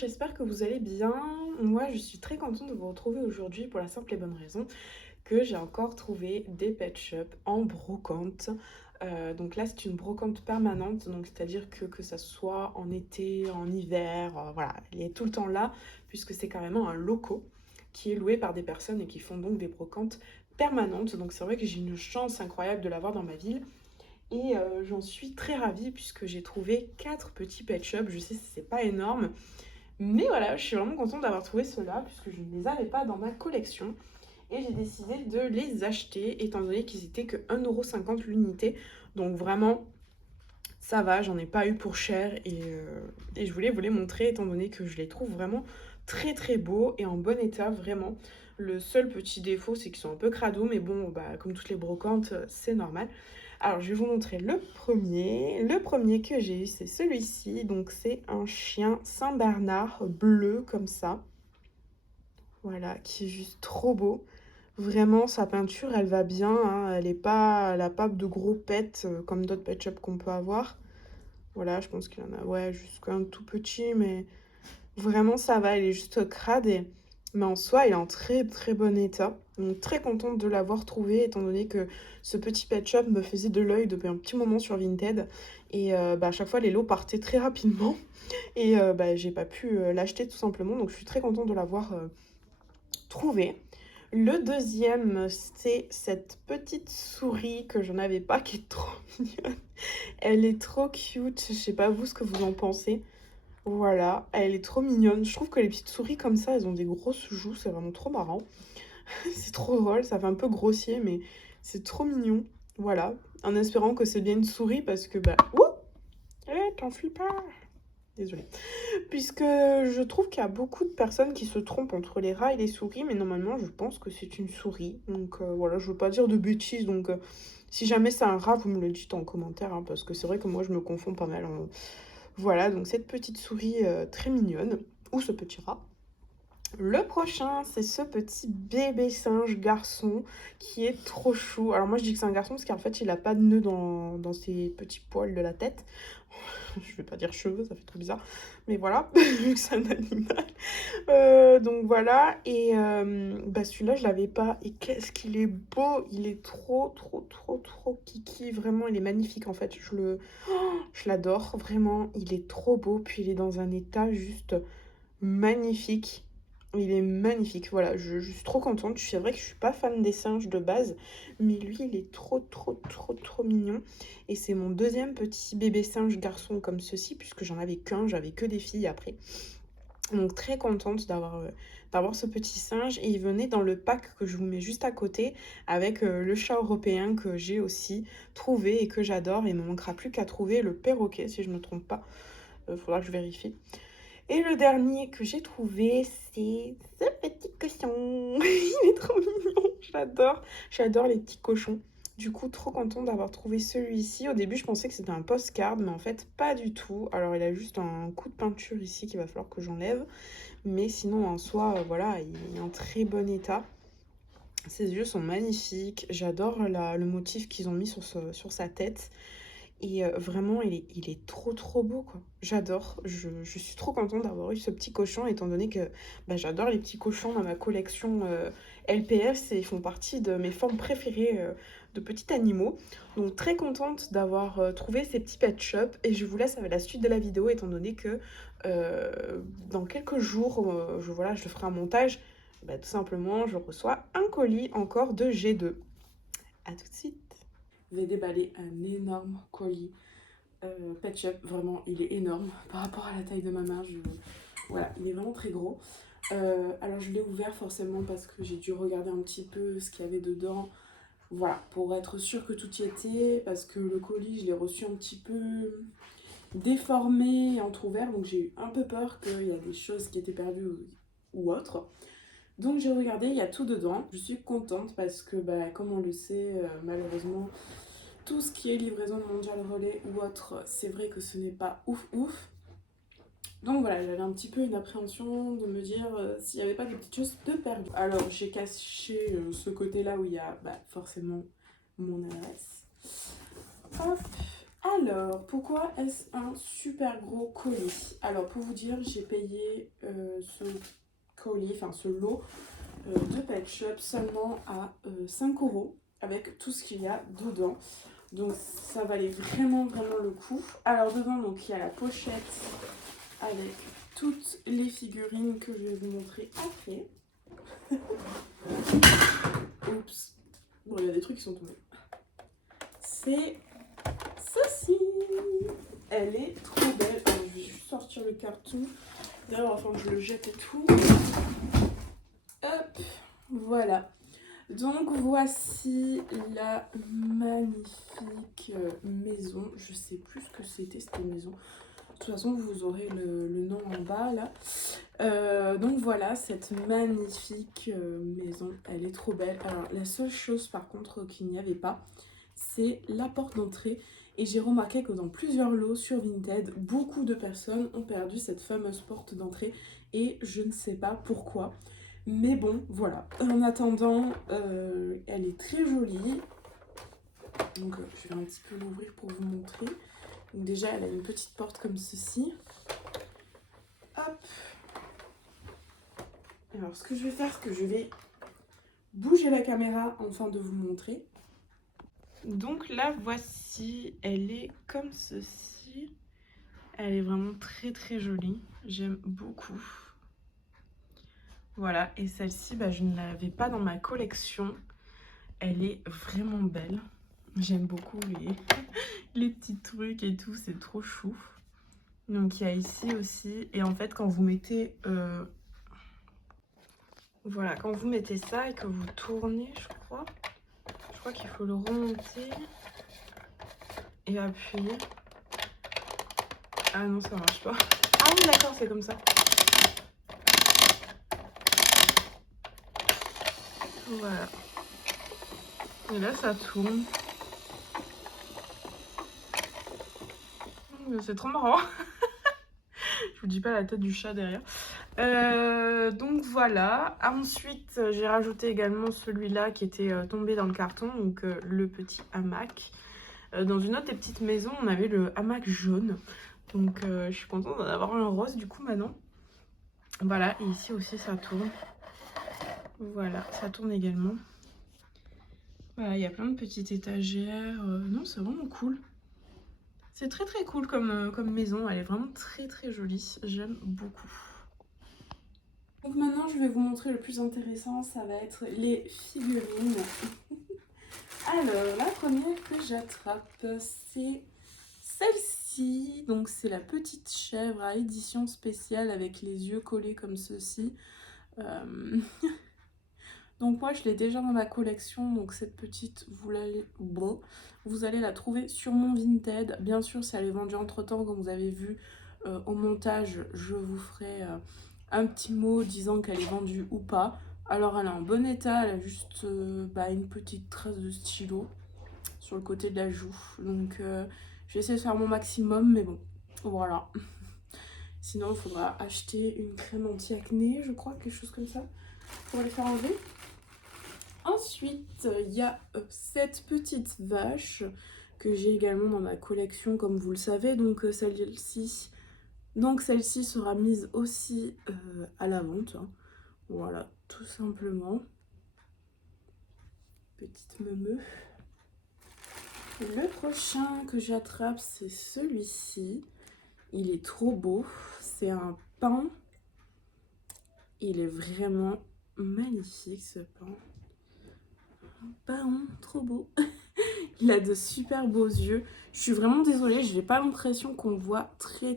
j'espère que vous allez bien. Moi, je suis très contente de vous retrouver aujourd'hui pour la simple et bonne raison que j'ai encore trouvé des pet shops en brocante. Donc là, c'est une brocante permanente, donc c'est-à-dire que ça soit en été, en hiver, voilà, elle est tout le temps là, puisque c'est carrément un loco qui est loué par des personnes et qui font donc des brocantes permanentes. Donc c'est vrai que j'ai une chance incroyable de l'avoir dans ma ville. Et j'en suis très ravie puisque j'ai trouvé 4 petits pet shops. Je sais, c'est pas énorme, mais voilà, je suis vraiment contente d'avoir trouvé ceux-là puisque je ne les avais pas dans ma collection. Et j'ai décidé de les acheter étant donné qu'ils étaient que 1,50 € l'unité. Donc vraiment, ça va, j'en ai pas eu pour cher. Et je voulais vous les montrer étant donné que je les trouve vraiment très très beaux et en bon état, vraiment. Le seul petit défaut, c'est qu'ils sont un peu crado, mais bon, bah, comme toutes les brocantes, c'est normal. Alors, je vais vous montrer le premier. Le premier que j'ai eu, c'est celui-ci. Donc, c'est un chien Saint-Bernard bleu, comme ça. Voilà, qui est juste trop beau. Vraiment, sa peinture, elle va bien, hein. Elle a pas de gros pets comme d'autres pet shops qu'on peut avoir. Voilà, je pense qu'il en a, ouais, jusqu'à un tout petit, mais vraiment, ça va. Il est juste crade, mais en soi, il est en très très bon état. Donc, très contente de l'avoir trouvé, étant donné que ce petit pet shop me faisait de l'œil depuis un petit moment sur Vinted. Et bah, à chaque fois, les lots partaient très rapidement. Et bah, j'ai pas pu l'acheter tout simplement. Donc, je suis très contente de l'avoir trouvé. Le deuxième, c'est cette petite souris que je n'avais pas, qui est trop mignonne. Elle est trop cute. Je sais pas vous ce que vous en pensez. Voilà, elle est trop mignonne. Je trouve que les petites souris comme ça, elles ont des grosses joues, c'est vraiment trop marrant. C'est trop drôle, ça fait un peu grossier, mais c'est trop mignon. Voilà, en espérant que c'est bien une souris parce que bah... Ouh, t'enfuis pas. Désolée. Puisque je trouve qu'il y a beaucoup de personnes qui se trompent entre les rats et les souris, mais normalement je pense que c'est une souris. Donc voilà, je veux pas dire de bêtises, donc si jamais c'est un rat, vous me le dites en commentaire, hein, parce que c'est vrai que moi je me confonds pas mal, hein. Voilà, donc cette petite souris très mignonne, ou ce petit rat. Le prochain, c'est ce petit bébé singe garçon qui est trop chou. Alors moi je dis que c'est un garçon parce qu'en fait il a pas de nœud dans ses petits poils de la tête. Je vais pas dire cheveux, ça fait trop bizarre. Mais voilà, vu que c'est un animal. Donc voilà, et bah celui-là je l'avais pas. Et qu'est-ce qu'il est beau! Il est trop trop trop trop kiki. Vraiment, il est magnifique en fait. Je l'adore, vraiment. Il est trop beau. Puis il est dans un état juste magnifique. Il est magnifique, voilà, je suis trop contente. C'est vrai que je suis pas fan des singes de base, mais lui, il est trop, trop, trop, trop mignon. Et c'est mon deuxième petit bébé singe garçon comme ceci, puisque j'en avais qu'un, j'avais que des filles après. Donc très contente d'avoir ce petit singe. Et il venait dans le pack que je vous mets juste à côté, avec le chat européen que j'ai aussi trouvé et que j'adore. Et il me manquera plus qu'à trouver le perroquet, si je me trompe pas. Faudra que je vérifie. Et le dernier que j'ai trouvé, c'est ce petit cochon. Il est trop mignon, j'adore les petits cochons. Du coup, trop contente d'avoir trouvé celui-ci. Au début, je pensais que c'était un postcard, mais en fait, pas du tout. Alors, il a juste un coup de peinture ici qu'il va falloir que j'enlève. Mais sinon, en soi, voilà, il est en très bon état. Ses yeux sont magnifiques. J'adore le motif qu'ils ont mis sur sa tête. Et vraiment, il est trop trop beau, quoi. J'adore. Je suis trop contente d'avoir eu ce petit cochon, étant donné que bah, j'adore les petits cochons dans ma collection LPS et ils font partie de mes formes préférées de petits animaux. Donc très contente d'avoir trouvé ces petits pet shops et je vous laisse avec la suite de la vidéo, étant donné que dans quelques jours, voilà, je ferai un montage. Bah, tout simplement, je reçois un colis encore de G2. À tout de suite. J'ai déballé un énorme colis Pet Shop. Vraiment, il est énorme par rapport à la taille de ma main. Voilà, il est vraiment très gros. Alors, je l'ai ouvert forcément parce que j'ai dû regarder un petit peu ce qu'il y avait dedans. Voilà, pour être sûre que tout y était. Parce que le colis, je l'ai reçu un petit peu déformé et entrouvert. Donc, j'ai eu un peu peur qu'il y a des choses qui étaient perdues ou autres. Donc j'ai regardé, il y a tout dedans. Je suis contente parce que, bah, comme on le sait, malheureusement, tout ce qui est livraison de Mondial Relais ou autre, c'est vrai que ce n'est pas ouf ouf. Donc voilà, j'avais un petit peu une appréhension de me dire s'il n'y avait pas des petites choses de perdu. Alors j'ai caché ce côté-là où il y a bah, forcément mon adresse. Hop. Alors, pourquoi est-ce un super gros colis? Alors, pour vous dire, j'ai payé ce colis, enfin ce lot de Pet Shop seulement à 5 € avec tout ce qu'il y a dedans. Donc, ça valait vraiment, vraiment le coup. Alors, dedans, donc, il y a la pochette avec toutes les figurines que je vais vous montrer après. Oups. Bon, il y a des trucs qui sont tombés. C'est ceci. Elle est trop belle. Alors, je vais juste sortir le carton. D'ailleurs, enfin, je le jette et tout. Hop, voilà. Donc, voici la magnifique maison. Je sais plus ce que c'était cette maison. De toute façon, vous aurez le nom en bas là. Donc voilà, cette magnifique maison, elle est trop belle. Alors la seule chose par contre qu'il n'y avait pas, c'est la porte d'entrée. Et j'ai remarqué que dans plusieurs lots sur Vinted, beaucoup de personnes ont perdu cette fameuse porte d'entrée. Et je ne sais pas pourquoi. Mais bon, voilà. En attendant, elle est très jolie. Donc je vais un petit peu l'ouvrir pour vous montrer. Donc déjà, elle a une petite porte comme ceci. Hop. Alors, ce que je vais faire, c'est que je vais bouger la caméra afin de vous montrer. Donc là, voici. Elle est comme ceci. Elle est vraiment très très jolie. J'aime beaucoup. Voilà. Et celle-ci, bah, je ne l'avais pas dans ma collection. Elle est vraiment belle. J'aime beaucoup les petits trucs et tout. C'est trop chou. Donc il y a ici aussi, et en fait quand vous mettez voilà, quand vous mettez ça et que vous tournez, je crois qu'il faut le remonter et appuyer. Ah non, ça marche pas. Ah oui, d'accord, c'est comme ça. Voilà. Et là ça tourne. C'est trop marrant. Je vous dis pas la tête du chat derrière. Donc voilà. Ensuite, j'ai rajouté également celui-là qui était tombé dans le carton, donc le petit hamac. Dans une autre des petites maisons, on avait le hamac jaune. Donc je suis contente d'en avoir un rose du coup maintenant. Voilà, et ici aussi ça tourne. Voilà, ça tourne également. Voilà, il y a plein de petites étagères. Non, c'est vraiment cool. C'est très très cool comme maison. Elle est vraiment très très jolie. J'aime beaucoup. Donc maintenant, je vais vous montrer le plus intéressant. Ça va être les figurines. Alors, la première que j'attrape, c'est celle-ci. Donc, c'est la petite chèvre à édition spéciale avec les yeux collés comme ceci. Donc moi je l'ai déjà dans ma collection, donc cette petite, vous allez la trouver sur mon Vinted. Bien sûr, si elle est vendue entre temps, comme vous avez vu au montage, je vous ferai un petit mot disant qu'elle est vendue ou pas. Alors elle est en bon état, elle a juste une petite trace de stylo sur le côté de la joue. Donc je vais essayer de faire mon maximum, mais bon, voilà. Sinon il faudra acheter une crème anti-acné, je crois, quelque chose comme ça, pour les faire enlever. Ensuite, il y a cette petite vache que j'ai également dans ma collection, comme vous le savez. Donc celle-ci sera mise aussi à la vente. Hein. Voilà, tout simplement. Petite meumeu. Le prochain que j'attrape, c'est celui-ci. Il est trop beau. C'est un paon. Il est vraiment magnifique ce paon. Un paon, trop beau. Il a de super beaux yeux. Je suis vraiment désolée, je n'ai pas l'impression qu'on voit très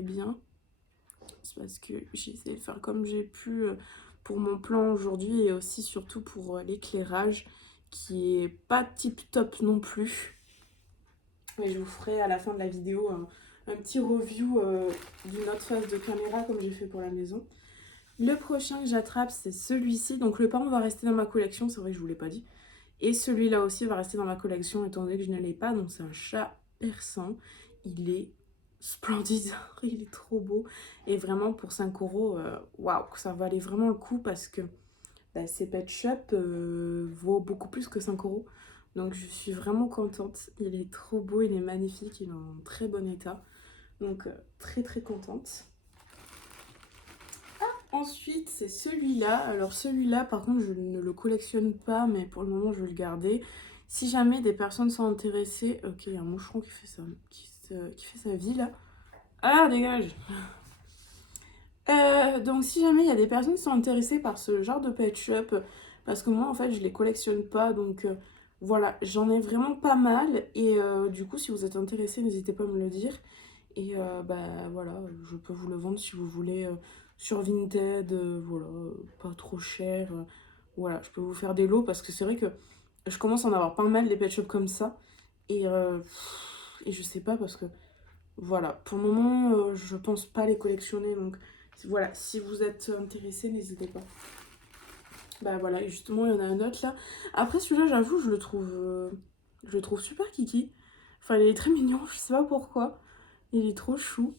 bien. C'est parce que j'ai essayé de faire comme j'ai pu pour mon plan aujourd'hui et aussi surtout pour l'éclairage qui est pas tip top non plus. Mais je vous ferai à la fin de la vidéo un petit review d'une autre face de caméra comme j'ai fait pour la maison. Le prochain que j'attrape, c'est celui-ci. Donc le parent va rester dans ma collection, c'est vrai que je vous l'ai pas dit. Et celui-là aussi va rester dans ma collection étant donné que je ne l'ai pas. Donc c'est un chat persan. Il est splendide. Il est trop beau. Et vraiment pour 5 €, waouh, ça valait vraiment le coup parce que ces Pet Shop vaut beaucoup plus que 5 €. Donc je suis vraiment contente. Il est trop beau, il est magnifique, il est en très bon état. Donc très très contente. Ensuite, c'est celui-là. Alors celui-là, par contre, je ne le collectionne pas, mais pour le moment, je vais le garder. Si jamais des personnes sont intéressées... Ok, il y a un moucheron qui fait ça, qui fait sa vie, là. Ah, dégage! Donc si jamais il y a des personnes qui sont intéressées par ce genre de pet shop, parce que moi, en fait, je les collectionne pas, donc voilà, j'en ai vraiment pas mal. Et du coup, si vous êtes intéressés, n'hésitez pas à me le dire. Et bah voilà, je peux vous le vendre si vous voulez sur Vinted, voilà, pas trop cher. Voilà, je peux vous faire des lots parce que c'est vrai que je commence à en avoir pas mal des pet shops comme ça. Et je sais pas parce que voilà, pour le moment, je pense pas les collectionner. Donc voilà, si vous êtes intéressé, n'hésitez pas. Bah voilà, et justement, il y en a un autre là. Après celui-là, j'avoue, je le trouve super kiki. Enfin, il est très mignon, je sais pas pourquoi. Il est trop chou.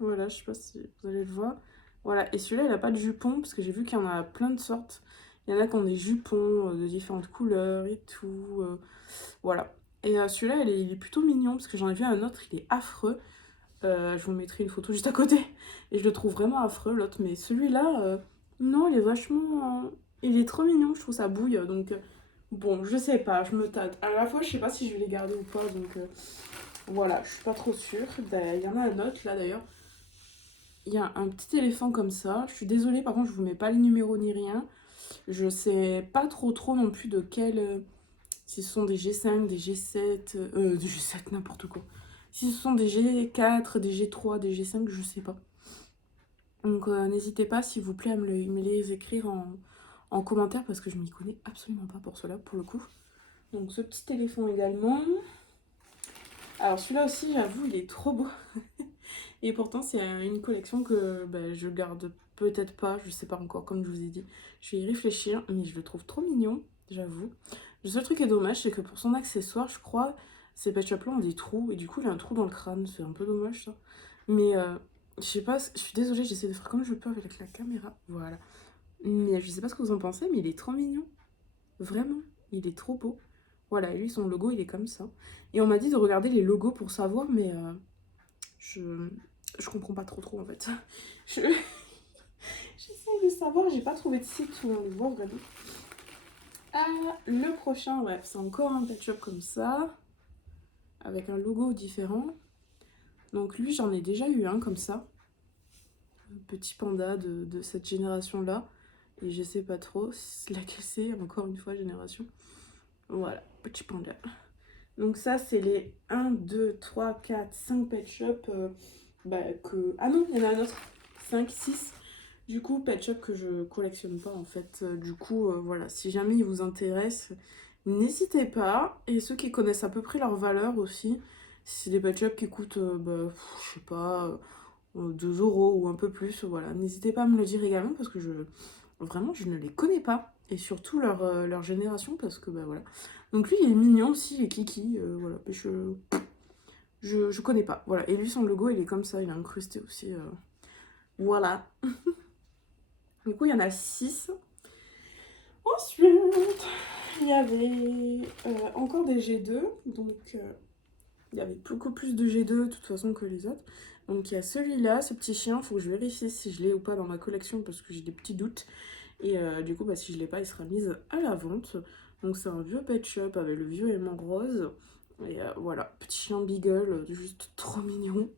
Voilà, je sais pas si vous allez le voir. Voilà, et celui-là, il a pas de jupon, parce que j'ai vu qu'il y en a plein de sortes. Il y en a qui ont des jupons de différentes couleurs et tout. Voilà. Et celui-là, il est plutôt mignon, parce que j'en ai vu un autre, il est affreux. Je vous mettrai une photo juste à côté. Et je le trouve vraiment affreux, l'autre. Mais celui-là, non, il est vachement... il est trop mignon, je trouve ça bouille. Donc, bon, je sais pas, je me tâte. À la fois, je sais pas si je vais les garder ou pas, donc... voilà, je suis pas trop sûre. Il y en a un autre là d'ailleurs. Il y a un petit éléphant comme ça. Je suis désolée, par contre, je vous mets pas les numéros ni rien. Je sais pas trop non plus de quel. Si ce sont des G5, des G7. Des G7, n'importe quoi. Si ce sont des G4, des G3, des G5, je sais pas. Donc n'hésitez pas, s'il vous plaît, à me les écrire en commentaire parce que je m'y connais absolument pas pour cela, pour le coup. Donc ce petit éléphant également. Alors celui-là aussi, j'avoue, il est trop beau. Et pourtant, c'est une collection que bah, je garde peut-être pas, je sais pas encore, comme je vous ai dit. Je vais y réfléchir, mais je le trouve trop mignon, j'avoue. Le seul truc qui est dommage, c'est que pour son accessoire, je crois, ces pet shop là ont des trous, et du coup, il a un trou dans le crâne, c'est un peu dommage ça. Mais je sais pas, je suis désolée, j'essaie de faire comme je peux avec la caméra, voilà. Mais je sais pas ce que vous en pensez, mais il est trop mignon. Vraiment, il est trop beau. Voilà, et lui, son logo, il est comme ça. Et on m'a dit de regarder les logos pour savoir, mais je, je comprends pas trop en fait. Je... J'essaye de savoir, j'ai pas trouvé de site où on le voit vraiment. Ah, le prochain, bref, c'est encore un pet shop comme ça, avec un logo différent. Donc lui, j'en ai déjà eu un comme ça. Un petit panda de cette génération-là. Et je sais pas trop laquelle c'est, encore une fois, génération. Voilà, petit panda. Donc ça, c'est les 1, 2, 3, 4, 5 pet shop que... Ah non, il y en a un autre. 5, 6. Du coup, pet shop que je collectionne pas en fait. Du coup, voilà, si jamais il vous intéresse, n'hésitez pas. Et ceux qui connaissent à peu près leur valeur aussi, si c'est des pet shops qui coûtent, je sais pas, 2 euros ou un peu plus, voilà. N'hésitez pas à me le dire également parce que vraiment, je ne les connais pas. Et surtout leur génération parce que, bah voilà. Donc lui, il est mignon aussi, il est kiki, voilà. Mais je connais pas, voilà. Et lui, son logo, il est comme ça, il est incrusté aussi, voilà. Du coup, il y en a 6. Ensuite, il y avait encore des G2. Donc, il y avait beaucoup plus de G2 de toute façon que les autres. Donc, il y a celui-là, ce petit chien. Il faut que je vérifie si je l'ai ou pas dans ma collection parce que j'ai des petits doutes. Et du coup, bah, si je l'ai pas, il sera mis à la vente. Donc, c'est un vieux pet shop avec le vieux aimant rose. Et voilà, petit chien beagle, juste trop mignon.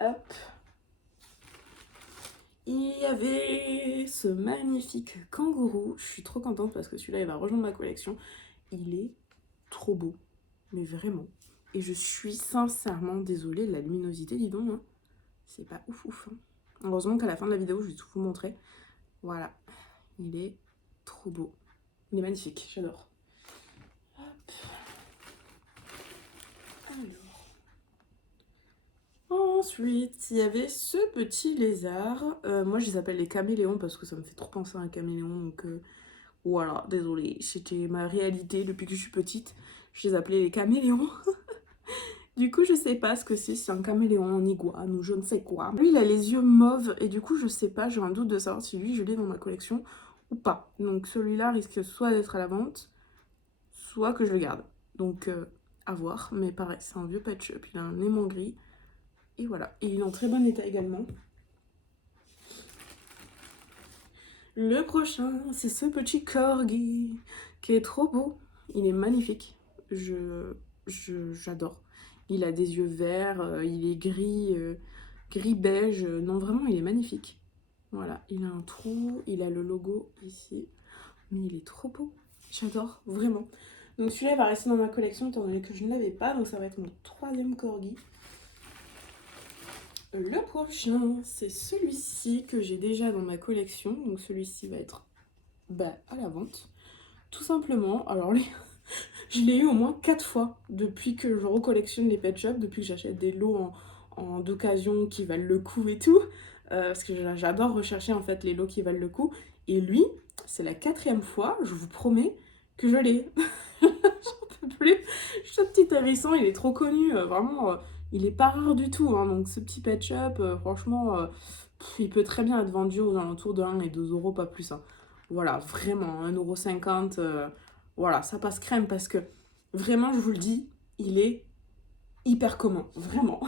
Hop. Il y avait ce magnifique kangourou. Je suis trop contente parce que celui-là, il va rejoindre ma collection. Il est trop beau, mais vraiment. Et je suis sincèrement désolée de la luminosité, dis donc. Hein. C'est pas ouf. Hein. Heureusement qu'à la fin de la vidéo, je vais tout vous montrer. Voilà, il est trop beau. Il est magnifique, j'adore. Alors. Ensuite, il y avait ce petit lézard. Moi, je les appelle les caméléons parce que ça me fait trop penser à un caméléon. Donc, voilà, désolée. C'était ma réalité depuis que je suis petite. Je les appelais les caméléons. Du coup, je sais pas ce que c'est. Si c'est un caméléon en iguane ou je ne sais quoi. Lui, il a les yeux mauves. Et du coup, je sais pas. J'ai un doute de savoir si lui, je l'ai dans ma collection ou pas. Donc, celui-là risque soit d'être à la vente, soit que je le garde. Donc à voir, mais pareil, c'est un vieux Pet Shop, il a un aimant gris. Et voilà, et il est en très bon état également. Le prochain, c'est ce petit corgi qui est trop beau. Il est magnifique. J'adore. Il a des yeux verts, il est gris, gris beige. Non, vraiment, il est magnifique. Voilà, il a un trou, il a le logo ici. Mais il est trop beau. J'adore, vraiment. Donc celui-là va rester dans ma collection étant donné que je ne l'avais pas. Donc ça va être mon troisième corgi. Le prochain, c'est celui-ci que j'ai déjà dans ma collection. Donc celui-ci va être à la vente. Tout simplement. Alors je l'ai eu au moins 4 fois depuis que je recollectionne les pet shops, depuis que j'achète des lots d'occasion qui valent le coup et tout. Parce que j'adore rechercher en fait les lots qui valent le coup. Et lui, c'est la 4e fois, je vous promets, que je l'ai. J'en peux plus. Ce petit hérisson, il est trop connu. Vraiment, il est pas rare du tout. Hein, donc ce petit pet shop, franchement, il peut très bien être vendu aux alentours de 1 et 2 euros, pas plus. Hein. Voilà, vraiment, 1,50 €. Voilà, ça passe crème parce que vraiment, je vous le dis, il est hyper commun. Vraiment.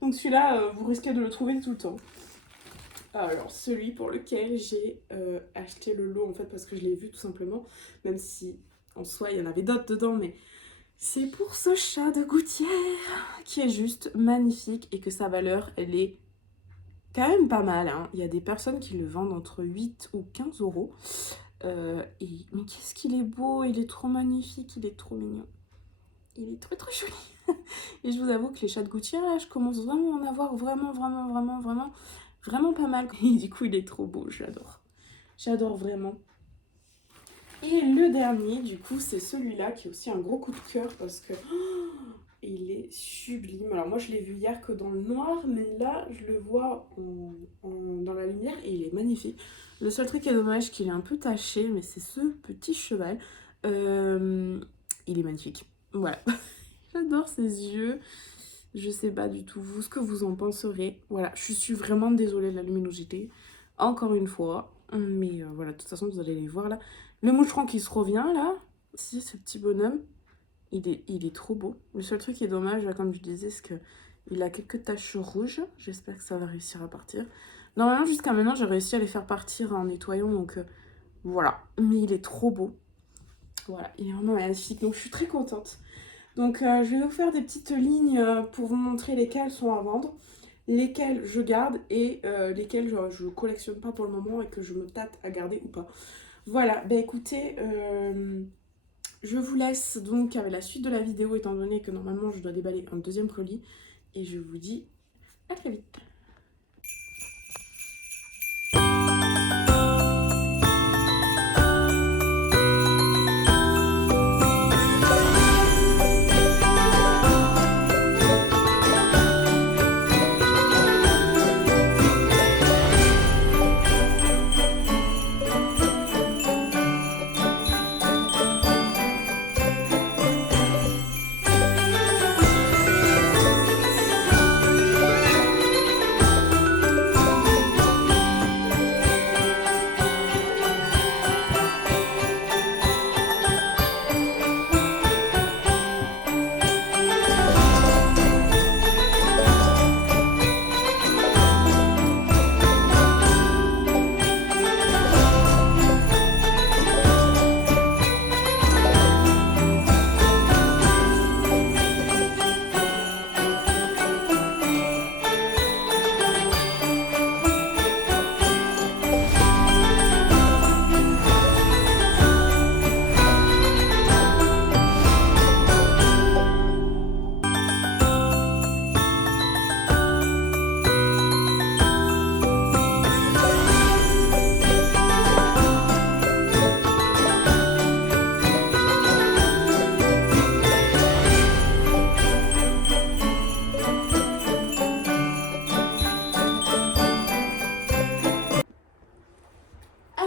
Donc celui-là, vous risquez de le trouver tout le temps. Alors, celui pour lequel j'ai acheté le lot, en fait, parce que je l'ai vu tout simplement, même si en soi il y en avait d'autres dedans, mais c'est pour ce chat de gouttière qui est juste magnifique et que sa valeur, elle est quand même pas mal. Hein. Il y a des personnes qui le vendent entre 8 ou 15 euros. Mais qu'est-ce qu'il est beau, il est trop magnifique, il est trop mignon. Il est très très joli. Et je vous avoue que les chats de gouttière, là, je commence vraiment à en avoir vraiment pas mal. Et du coup, il est trop beau, j'adore. J'adore vraiment. Et le dernier, du coup, c'est celui-là qui est aussi un gros coup de cœur parce que il est sublime. Alors moi, je l'ai vu hier que dans le noir, mais là, je le vois dans la lumière et il est magnifique. Le seul truc qui est dommage, qu'il est un peu taché, mais c'est ce petit cheval. Il est magnifique. Voilà. J'adore ses yeux. Je sais pas du tout vous ce que vous en penserez. Voilà, je suis vraiment désolée de la luminosité. Encore une fois. Mais voilà, de toute façon, vous allez les voir là. Le moucheron qui se revient là. Si, ce petit bonhomme. Il est trop beau. Le seul truc qui est dommage, là, comme je disais, c'est qu'il a quelques taches rouges. J'espère que ça va réussir à partir. Normalement, jusqu'à maintenant, j'ai réussi à les faire partir en nettoyant. Donc voilà. Mais il est trop beau. Voilà, il est vraiment magnifique. Donc je suis très contente. Donc je vais vous faire des petites lignes pour vous montrer lesquelles sont à vendre, lesquelles je garde et lesquelles je collectionne pas pour le moment et que je me tâte à garder ou pas. Voilà, bah écoutez, je vous laisse donc avec la suite de la vidéo étant donné que normalement je dois déballer un deuxième colis et je vous dis à très vite.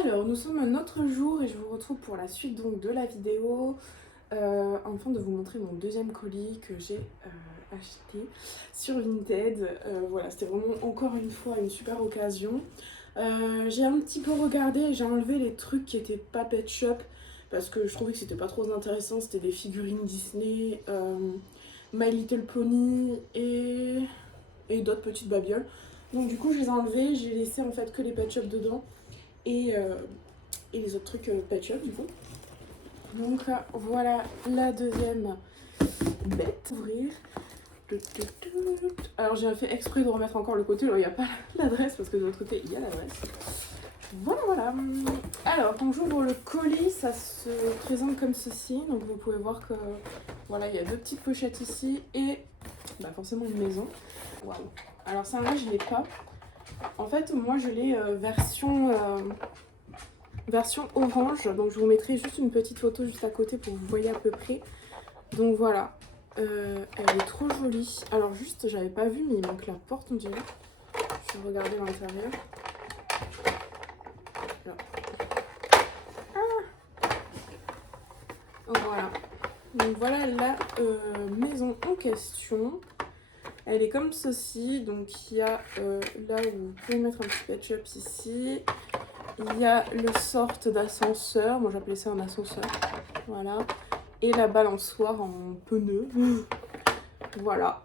Alors, nous sommes un autre jour et je vous retrouve pour la suite donc de la vidéo. Afin de vous montrer mon deuxième colis que j'ai acheté sur Vinted. Voilà, c'était vraiment encore une fois une super occasion. J'ai un petit peu regardé et j'ai enlevé les trucs qui étaient pas pet shop parce que je trouvais que c'était pas trop intéressant. C'était des figurines Disney, My Little Pony et d'autres petites babioles. Donc du coup je les ai enlevées, j'ai laissé en fait que les Pet Shop dedans et les autres trucs Pet Shop du coup. Donc voilà la deuxième bête. Ouvrir. Alors j'ai fait exprès de remettre encore le côté où il n'y a pas l'adresse parce que de l'autre côté il y a l'adresse. Voilà, voilà. Alors quand j'ouvre le colis, ça se présente comme ceci. Donc vous pouvez voir que voilà, il y a deux petites pochettes ici et bah, forcément une maison. Waouh. Alors ça là je l'ai pas. En fait moi je l'ai version orange. Donc je vous mettrai juste une petite photo juste à côté pour que vous voyez à peu près. Donc voilà. Elle est trop jolie. Alors juste, j'avais pas vu, mais il manque la porte, on dirait. Je vais regarder dans l'intérieur. Ah, voilà. Donc voilà la maison en question. Elle est comme ceci. Donc il y a là où vous pouvez mettre un petit Pet Shop ici. Il y a le sort d'ascenseur. Moi j'appelais ça un ascenseur. Voilà. Et la balançoire en pneu. Voilà.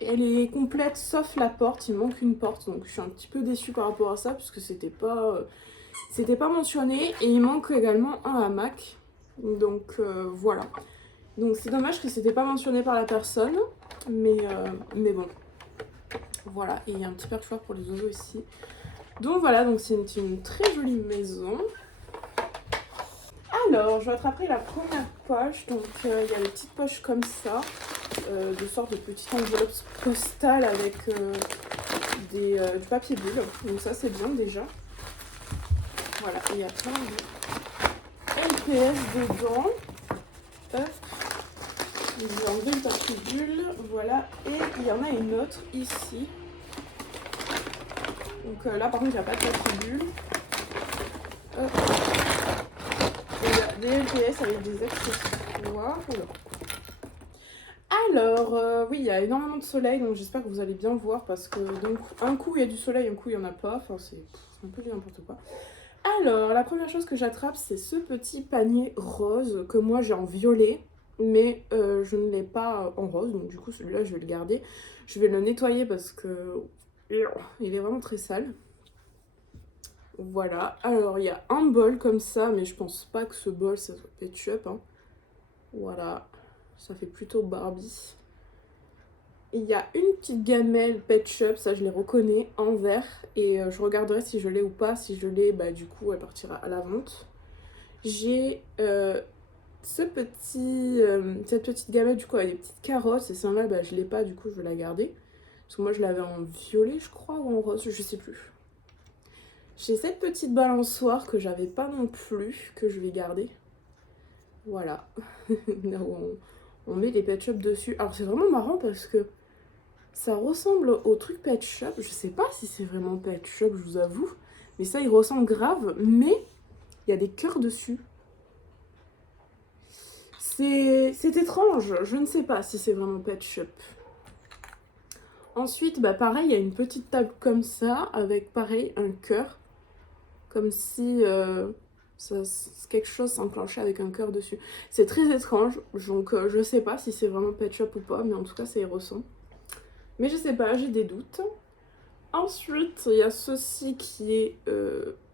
Elle est complète sauf la porte, il manque une porte, donc je suis un petit peu déçue par rapport à ça puisque c'était pas mentionné, et il manque également un hamac, donc voilà. Donc c'est dommage que c'était pas mentionné par la personne, mais bon, voilà. Et il y a un petit perchoir pour les oiseaux ici. Donc voilà, donc c'est une très jolie maison. Alors, je vais attraper la première poche, donc il y a des petites poches comme ça. De sortes de petites enveloppes postales avec du papier bulle. Donc ça c'est bien déjà. Voilà, et il y a plein de LPS dedans. Hop. J'ai enlevé le papier bulle. Voilà, et il y en a une autre ici. Donc là par contre il n'y a pas de papier bulle. Hop. Et il y a des LPS avec des accessoires. Alors, oui, il y a énormément de soleil, donc j'espère que vous allez bien voir parce que donc, un coup il y a du soleil, un coup il n'y en a pas, enfin c'est un peu du n'importe quoi. Alors, la première chose que j'attrape, c'est ce petit panier rose que moi j'ai en violet, mais je ne l'ai pas en rose, donc du coup celui-là je vais le garder. Je vais le nettoyer parce que il est vraiment très sale. Voilà, alors il y a un bol comme ça, mais je pense pas que ce bol ça soit Pet Shop, hein. Voilà. Ça fait plutôt Barbie. Il y a une petite gamelle Pet Shop, ça je les reconnais, en vert. Et je regarderai si je l'ai ou pas. Si je l'ai, bah du coup elle partira à la vente. J'ai cette petite gamelle du coup avec des petites carottes. Et celle-là, bah, je l'ai pas, du coup je vais la garder. Parce que moi je l'avais en violet je crois, ou en rose, je sais plus. J'ai cette petite balançoire que j'avais pas non plus, que je vais garder. Voilà. On met les Pet Shop dessus. Alors c'est vraiment marrant parce que ça ressemble au truc Pet Shop. Je sais pas si c'est vraiment Pet Shop, je vous avoue. Mais ça, il ressemble grave. Mais il y a des cœurs dessus. C'est étrange. Je ne sais pas si c'est vraiment Pet Shop. Ensuite, bah pareil, il y a une petite table comme ça. Avec pareil, un cœur. Comme si quelque chose s'enclenchait avec un cœur dessus. C'est très étrange. Donc je sais pas si c'est vraiment Pet Shop ou pas. Mais en tout cas, ça y ressemble. Mais je sais pas, j'ai des doutes. Ensuite, il y a ceci qui est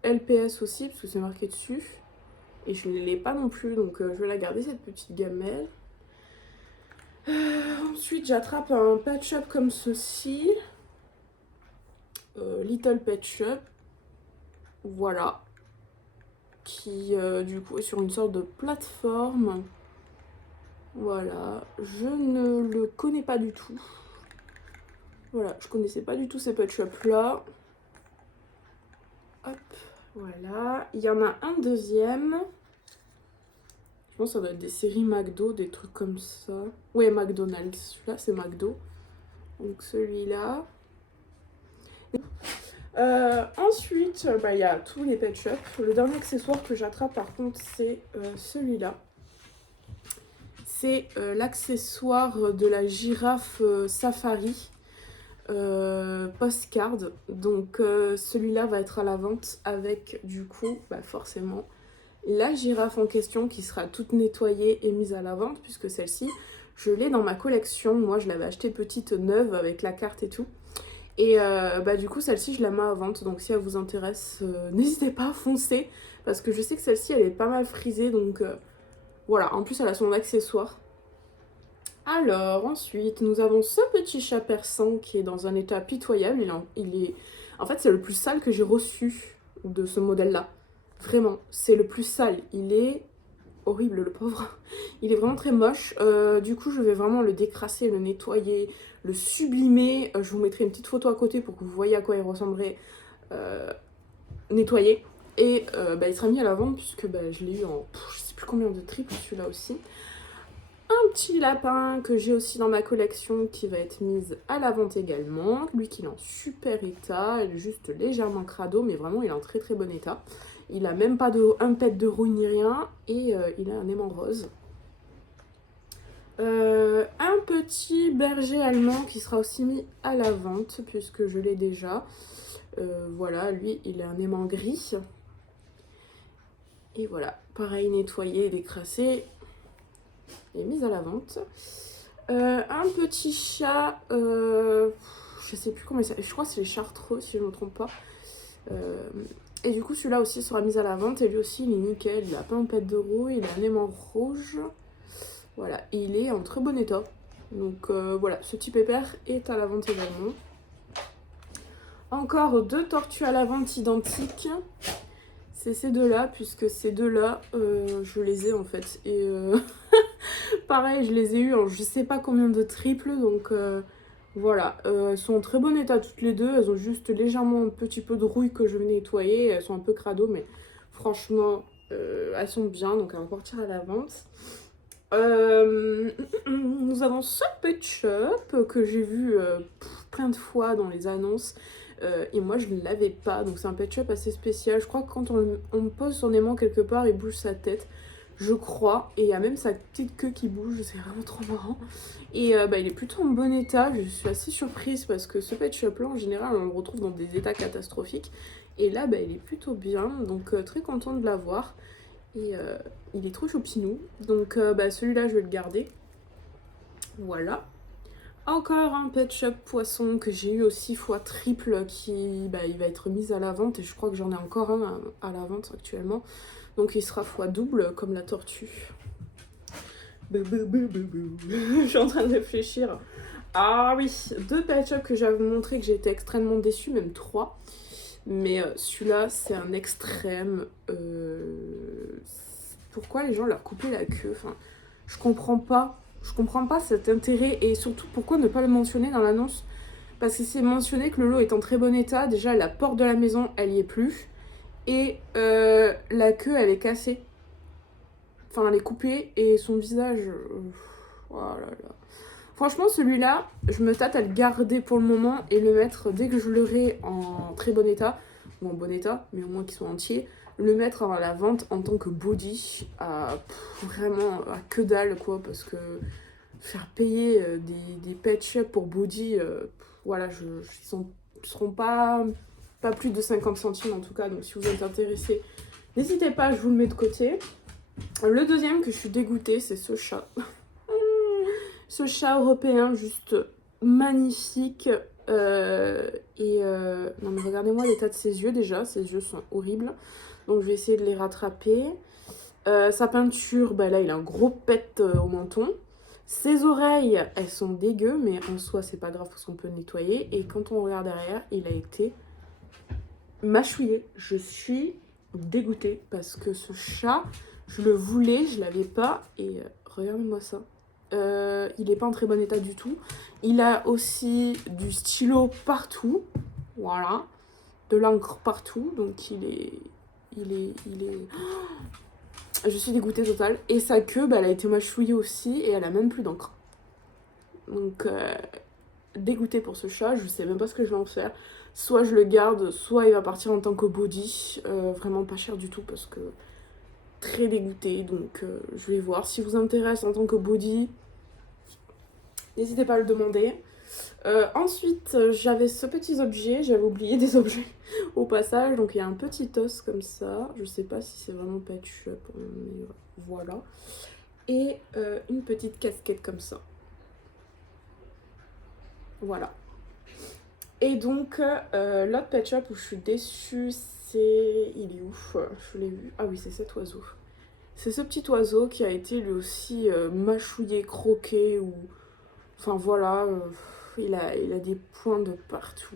LPS aussi, parce que c'est marqué dessus. Et je ne l'ai pas non plus, donc je vais la garder, cette petite gamelle. Ensuite, j'attrape un Pet Shop comme ceci. Little Pet Shop. Voilà. Qui, du coup, est sur une sorte de plateforme. Voilà. Je ne le connais pas du tout. Voilà, je connaissais pas du tout ces Pet Shop là. Hop, voilà. Il y en a un deuxième. Je pense que ça doit être des séries McDo, des trucs comme ça. Ouais, McDonald's. Celui-là, c'est McDo. Donc celui-là. Ensuite, bah, il y a tous les Pet Shop. Le dernier accessoire que j'attrape, par contre, c'est celui-là. C'est l'accessoire de la girafe safari. Postcard. Donc celui-là va être à la vente avec, du coup, bah, forcément, la girafe en question qui sera toute nettoyée et mise à la vente, puisque celle-ci, je l'ai dans ma collection. Moi, je l'avais achetée petite, neuve, avec la carte et tout. Et bah du coup, celle-ci, je la mets à vente. Donc si elle vous intéresse, n'hésitez pas à foncer. Parce que je sais que celle-ci, elle est pas mal frisée. Donc voilà, en plus, elle a son accessoire. Alors, ensuite, nous avons ce petit chat persan qui est dans un état pitoyable. En fait, c'est le plus sale que j'ai reçu de ce modèle-là. Vraiment, c'est le plus sale. Il est horrible, le pauvre. Il est vraiment très moche. Du coup, je vais vraiment le décrasser, le nettoyer, le sublimer. Je vous mettrai une petite photo à côté pour que vous voyez à quoi il ressemblerait nettoyé. Et bah, il sera mis à la vente puisque bah, je l'ai eu en je sais plus combien de triples, celui-là aussi. Un petit lapin que j'ai aussi dans ma collection qui va être mise à la vente également. Lui qui est en super état, il est juste légèrement crado, mais vraiment il est en très très bon état. Il a même pas un pet de rouille ni rien et il a un aimant rose. Un petit berger allemand qui sera aussi mis à la vente puisque je l'ai déjà. Voilà, lui il a un aimant gris. Et voilà, pareil, nettoyé, décrassé et mis à la vente. Un petit chat, je sais plus comment il s'appelle, je crois que c'est les chartreux si je ne me trompe pas. Et du coup celui-là aussi sera mis à la vente et lui aussi il est nickel, il a pas un pet de rouille, il a un aimant rouge. Voilà, et il est en très bon état. Donc voilà, ce petit pépère est à la vente également. Encore 2 tortues à la vente identiques. C'est ces deux-là, puisque ces deux-là, je les ai en fait. Et pareil, je les ai eu en je sais pas combien de triples, donc voilà. Elles sont en très bon état toutes les deux. Elles ont juste légèrement un petit peu de rouille que je vais nettoyer. Elles sont un peu crado, mais franchement, elles sont bien, donc elles vont partir à la vente. Nous avons ce pet shop que j'ai vu plein de fois dans les annonces. Et moi je ne l'avais pas, donc c'est un pet shop assez spécial. Je crois que quand on pose son aimant quelque part, il bouge sa tête, je crois. Et il y a même sa petite queue qui bouge, c'est vraiment trop marrant. Et bah, il est plutôt en bon état, je suis assez surprise parce que ce pet shop là en général on le retrouve dans des états catastrophiques. Et là bah, il est plutôt bien, donc très contente de l'avoir. Et il est trop choupinou, donc bah, celui-là je vais le garder. Voilà. Encore un pet shop poisson que j'ai eu aussi fois triple qui bah, il va être mis à la vente et je crois que j'en ai encore un à la vente actuellement. Donc il sera fois double comme la tortue. Je suis en train de réfléchir. Ah oui, 2 pet shops que j'avais montré que j'étais extrêmement déçue, même 3. Mais celui-là c'est un extrême. Pourquoi les gens leur coupaient la queue, enfin, je comprends pas. Je comprends pas cet intérêt et surtout pourquoi ne pas le mentionner dans l'annonce. Parce que c'est mentionné que le lot est en très bon état. Déjà, la porte de la maison, elle y est plus. Et la queue, elle est cassée. Enfin, elle est coupée et son visage... oh là là. Franchement, celui-là, je me tâte à le garder pour le moment et le mettre dès que je l'aurai en très bon état. Ou en bon état, mais au moins qu'ils soient entiers. Le mettre à la vente en tant que body. Vraiment à que dalle, quoi. Parce que faire payer des pet shops pour body, voilà, ils seront pas plus de 50 centimes en tout cas. Donc si vous êtes intéressé, n'hésitez pas, je vous le mets de côté. Le deuxième que je suis dégoûtée, c'est ce chat. Ce chat européen juste magnifique. Non mais regardez-moi l'état de ses yeux déjà, ses yeux sont horribles. Donc je vais essayer de les rattraper. Sa peinture, bah là il a un gros pet au menton. Ses oreilles, elles sont dégueu, mais en soi c'est pas grave parce qu'on peut le nettoyer. Et quand on regarde derrière, il a été mâchouillé. Je suis dégoûtée parce que ce chat, je le voulais, je l'avais pas. Et regardez-moi ça. Il est pas en très bon état du tout. Il a aussi du stylo partout. Voilà. De l'encre partout. Donc il est... Je suis dégoûtée totale. Et sa queue, bah, elle a été mâchouillée aussi et elle a même plus d'encre. Donc dégoûtée pour ce chat, je sais même pas ce que je vais en faire. Soit je le garde, soit il va partir en tant que body. Vraiment pas cher du tout parce que très dégoûtée. Donc je vais voir. Si vous intéresse en tant que body, n'hésitez pas à le demander. Ensuite, j'avais ce petit objet, j'avais oublié des objets au passage. Donc il y a un petit os comme ça. Je sais pas si c'est vraiment Pet Shop, mais voilà. Et une petite casquette comme ça. Voilà. Et donc, l'autre Pet Shop où je suis déçue, c'est... Il est ouf, je l'ai vu. Ah oui, c'est cet oiseau. C'est ce petit oiseau qui a été lui aussi mâchouillé, croqué ou... Enfin voilà, il a des points de partout.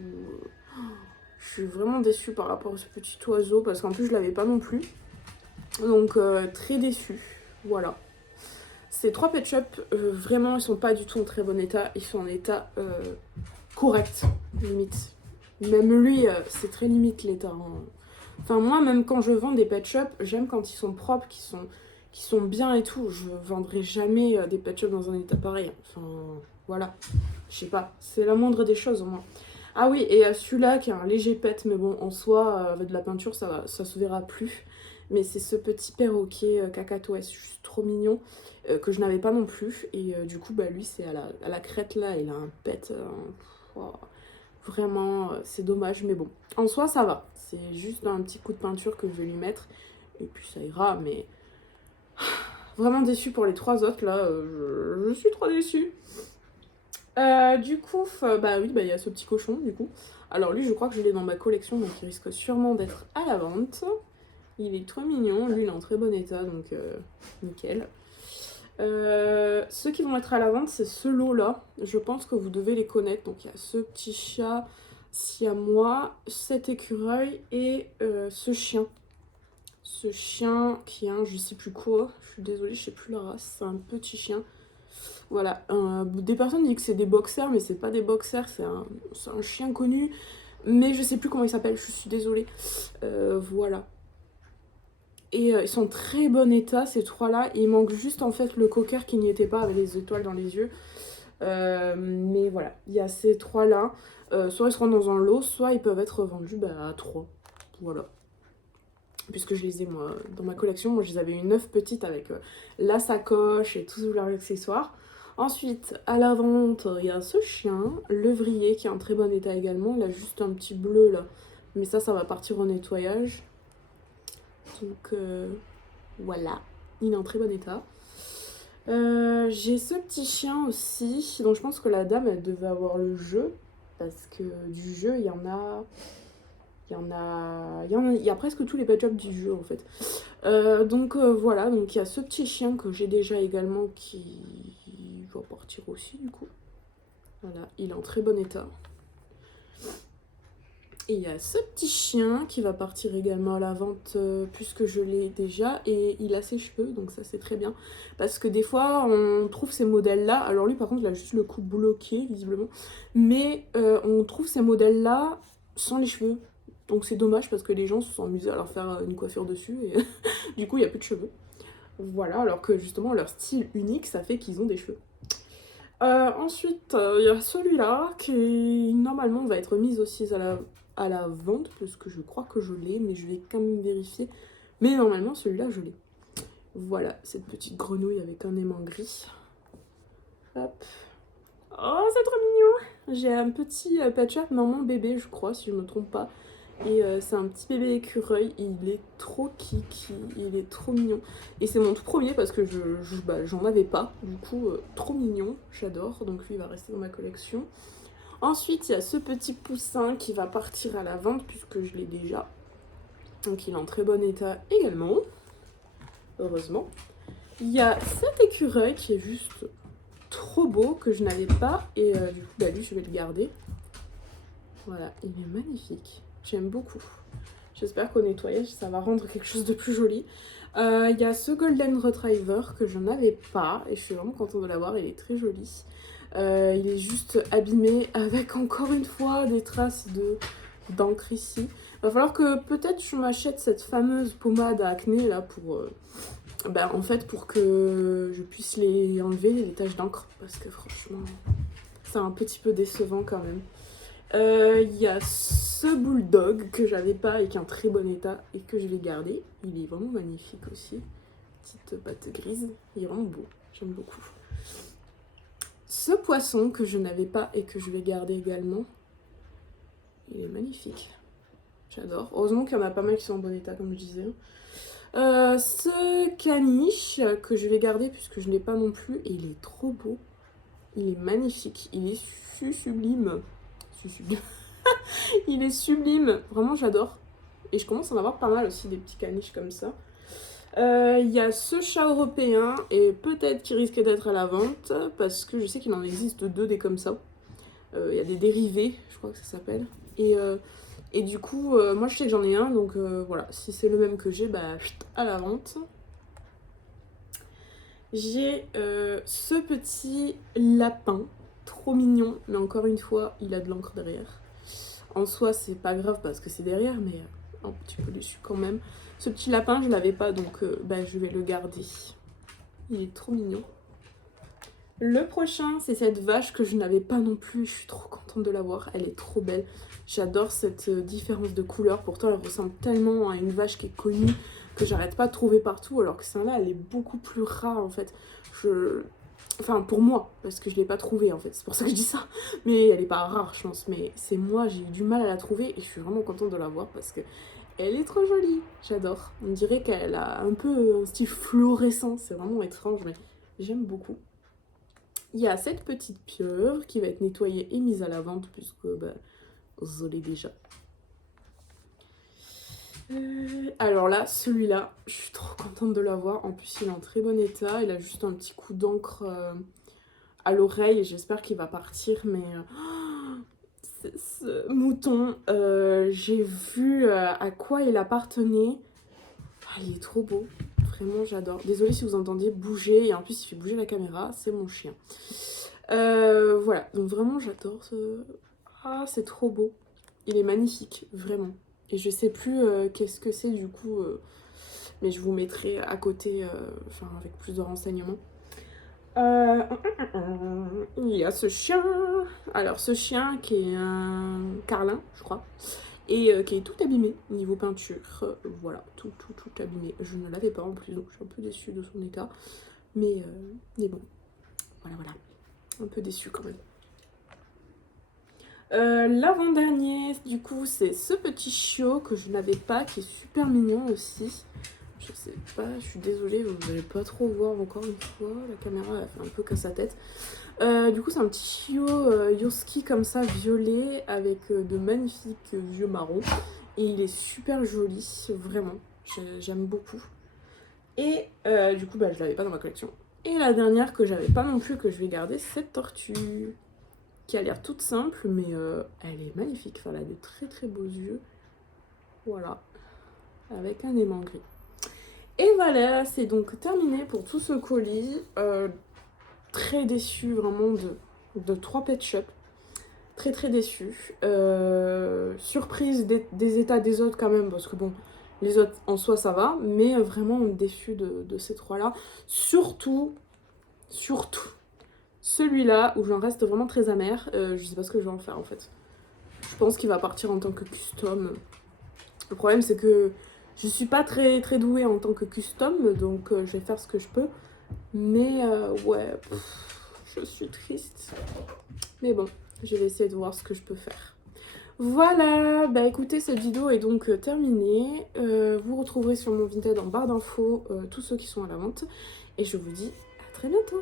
Je suis vraiment déçue par rapport à ce petit oiseau parce qu'en plus je l'avais pas non plus. Donc très déçue, voilà. Ces 3 Pet Shop, vraiment ils sont pas du tout en très bon état. Ils sont en état correct, limite. Même lui, c'est très limite l'état. Hein. Enfin moi même quand je vends des Pet Shop, j'aime quand ils sont propres, qui sont bien et tout. Je vendrai jamais des Pet Shop dans un état pareil. Enfin voilà, je sais pas, c'est la moindre des choses au moins. Ah oui, et celui-là qui a un léger pet, mais bon, en soi, avec de la peinture, ça se verra plus. Mais c'est ce petit perroquet cacatoès, juste trop mignon, que je n'avais pas non plus. Et du coup, bah lui, c'est à la crête là, il a un pet. Oh, vraiment, c'est dommage, mais bon. En soi, ça va. C'est juste un petit coup de peinture que je vais lui mettre. Et puis ça ira, mais... Vraiment déçue pour les 3 autres, là. Je suis trop déçue. Du coup, bah oui, bah il y a ce petit cochon, du coup. Alors lui, je crois que je l'ai dans ma collection, donc il risque sûrement d'être à la vente. Il est trop mignon, lui il est en très bon état, donc nickel. Ceux qui vont être à la vente, c'est ce lot-là. Je pense que vous devez les connaître. Donc il y a ce petit chat siamois, cet écureuil et ce chien. Ce chien qui est un je sais plus quoi, je suis désolée, je sais plus la race, c'est un petit chien. Voilà, des personnes disent que c'est des boxers, mais c'est pas des boxers, c'est un chien connu, mais je sais plus comment il s'appelle, je suis désolée. Voilà. Et ils sont en très bon état, ces 3-là. Il manque juste en fait le cocker qui n'y était pas avec les étoiles dans les yeux. Mais voilà, il y a ces 3-là. Soit ils seront dans un lot, soit ils peuvent être vendus à 3. Voilà. Puisque je les ai moi dans ma collection. Moi je les avais une 9 petite avec la sacoche et tous leurs accessoires. Ensuite, à la vente, il y a ce chien, Levrier, qui est en très bon état également. Il a juste un petit bleu là, mais ça va partir au nettoyage. Donc voilà, il est en très bon état. J'ai ce petit chien aussi, donc je pense que la dame, elle devait avoir le jeu, parce que du jeu, il y en a... Il y a presque tous les pet shops du jeu en fait. Donc voilà, donc il y a ce petit chien que j'ai déjà également qui va partir aussi du coup. Voilà, il est en très bon état. Et il y a ce petit chien qui va partir également à la vente puisque je l'ai déjà. Et il a ses cheveux, donc ça c'est très bien. Parce que des fois on trouve ces modèles-là. Alors lui par contre il a juste le cou bloqué visiblement. Mais on trouve ces modèles-là sans les cheveux. Donc c'est dommage parce que les gens se sont amusés à leur faire une coiffure dessus. Et du coup il n'y a plus de cheveux. Voilà, alors que justement leur style unique ça fait qu'ils ont des cheveux. Ensuite, il y a celui-là qui normalement va être mis aussi à la vente, parce que je crois que je l'ai, mais je vais quand même vérifier. Mais normalement, celui-là, je l'ai. Voilà, cette petite grenouille avec un aimant gris. Hop. Oh, c'est trop mignon! J'ai un petit Pet Shop maman bébé, je crois, si je me trompe pas. Et c'est un petit bébé écureuil, il est trop kiki, il est trop mignon. Et c'est mon tout premier parce que j'en avais pas, du coup trop mignon, j'adore, donc lui il va rester dans ma collection. Ensuite il y a ce petit poussin qui va partir à la vente puisque je l'ai déjà. Donc il est en très bon état également, heureusement. Il y a cet écureuil qui est juste trop beau, que je n'avais pas, et du coup lui je vais le garder. Voilà, il est magnifique. J'aime beaucoup. J'espère qu'au nettoyage, ça va rendre quelque chose de plus joli. Il y a ce Golden Retriever que je n'avais pas et je suis vraiment contente de l'avoir. Il est très joli. Il est juste abîmé avec encore une fois des traces d'encre ici. Il va falloir que peut-être je m'achète cette fameuse pommade à acné là pour... en fait pour que je puisse les enlever les taches d'encre. Parce que franchement, c'est un petit peu décevant quand même. Il y a ce bulldog que j'avais pas et qui est en très bon état et que je vais garder. Il est vraiment magnifique aussi. Petite patte grise. Il est vraiment beau. J'aime beaucoup. ce poisson que je n'avais pas et que je vais garder également. Il est magnifique. J'adore. Heureusement qu'il y en a pas mal qui sont en bon état, comme je disais. Ce caniche que je vais garder puisque je ne l'ai pas non plus. Et il est trop beau. Il est magnifique. Il est sublime. Sublime. Il est sublime. Vraiment, j'adore. Et je commence à en avoir pas mal aussi, des petits caniches comme ça. Il y a ce chat européen et peut-être qu'il risque d'être à la vente parce que je sais qu'il en existe deux des comme ça. Il y a des dérivés, je crois que ça s'appelle. Et du coup, moi je sais que j'en ai un, donc voilà, si c'est le même que j'ai, bah à la vente. J'ai ce petit lapin, trop mignon, mais encore une fois, il a de l'encre derrière. En soi, c'est pas grave parce que c'est derrière, mais un petit peu déçu quand même. Ce petit lapin, je l'avais pas, donc bah, je vais le garder. Il est trop mignon. Le prochain, c'est cette vache que je n'avais pas non plus. Je suis trop contente de l'avoir. Elle est trop belle. J'adore cette différence de couleur. Pourtant, elle ressemble tellement à une vache qui est connue que j'arrête pas de trouver partout. Alors que celle-là, elle est beaucoup plus rare en fait. Enfin, pour moi, parce que je l'ai pas trouvée en fait. C'est pour ça que je dis ça. Mais elle est pas rare, je pense. Mais c'est moi, j'ai eu du mal à la trouver et je suis vraiment contente de l'avoir parce que elle est trop jolie. J'adore. On dirait qu'elle a un peu un style fluorescent. C'est vraiment étrange, mais j'aime beaucoup. Il y a cette petite pieuvre qui va être nettoyée et mise à la vente puisque bah, je l'ai déjà. Alors là, celui-là, je suis trop contente de l'avoir. En plus, il est en très bon état. Il a juste un petit coup d'encre à l'oreille. J'espère qu'il va partir, mais ce mouton, j'ai vu à quoi il appartenait. Ah, il est trop beau. Vraiment, j'adore. Désolée si vous entendez bouger. Et en plus, il fait bouger la caméra. C'est mon chien. Voilà. Donc vraiment, j'adore ce... Ah, c'est trop beau. Il est magnifique. Vraiment. Et je sais plus qu'est-ce que c'est du coup. Mais je vous mettrai à côté, enfin, avec plus de renseignements. Il y a ce chien. Alors, ce chien qui est un carlin, je crois. Et qui est tout abîmé niveau peinture. Voilà, tout abîmé. Je ne l'avais pas en plus, donc je suis un peu déçue de son état. Mais bon, voilà. Un peu déçue quand même. L'avant-dernier, du coup, c'est ce petit chiot que je n'avais pas, qui est super mignon aussi. Je sais pas, je suis désolée, vous n'allez pas trop voir encore une fois. La caméra, elle fait un peu casse sa tête. Du coup, c'est un petit chiot Yoski comme ça, violet, avec de magnifiques yeux marrons. Et il est super joli, vraiment. J'aime beaucoup. Et du coup, bah, je l'avais pas dans ma collection. Et la dernière que j'avais pas non plus, que je vais garder, c'est cette tortue. Qui a l'air toute simple, mais elle est magnifique. Enfin, elle a de très beaux yeux. Voilà. Avec un aimant gris. Et voilà, c'est donc terminé pour tout ce colis. Très déçue vraiment de 3 pet shops. Très déçue. Surprise des états des autres quand même, parce que bon, les autres en soi ça va, mais vraiment déçue de ces 3-là. Surtout, celui-là où j'en reste vraiment très amère. Je sais pas ce que je vais en faire en fait. Je pense qu'il va partir en tant que custom. Le problème c'est que je suis pas très douée en tant que custom, donc je vais faire ce que je peux. Mais ouais, je suis triste. Mais bon, je vais essayer de voir ce que je peux faire. Voilà, bah écoutez, cette vidéo est donc terminée. Vous retrouverez sur mon Vinted en barre d'infos tous ceux qui sont à la vente. Et je vous dis à très bientôt.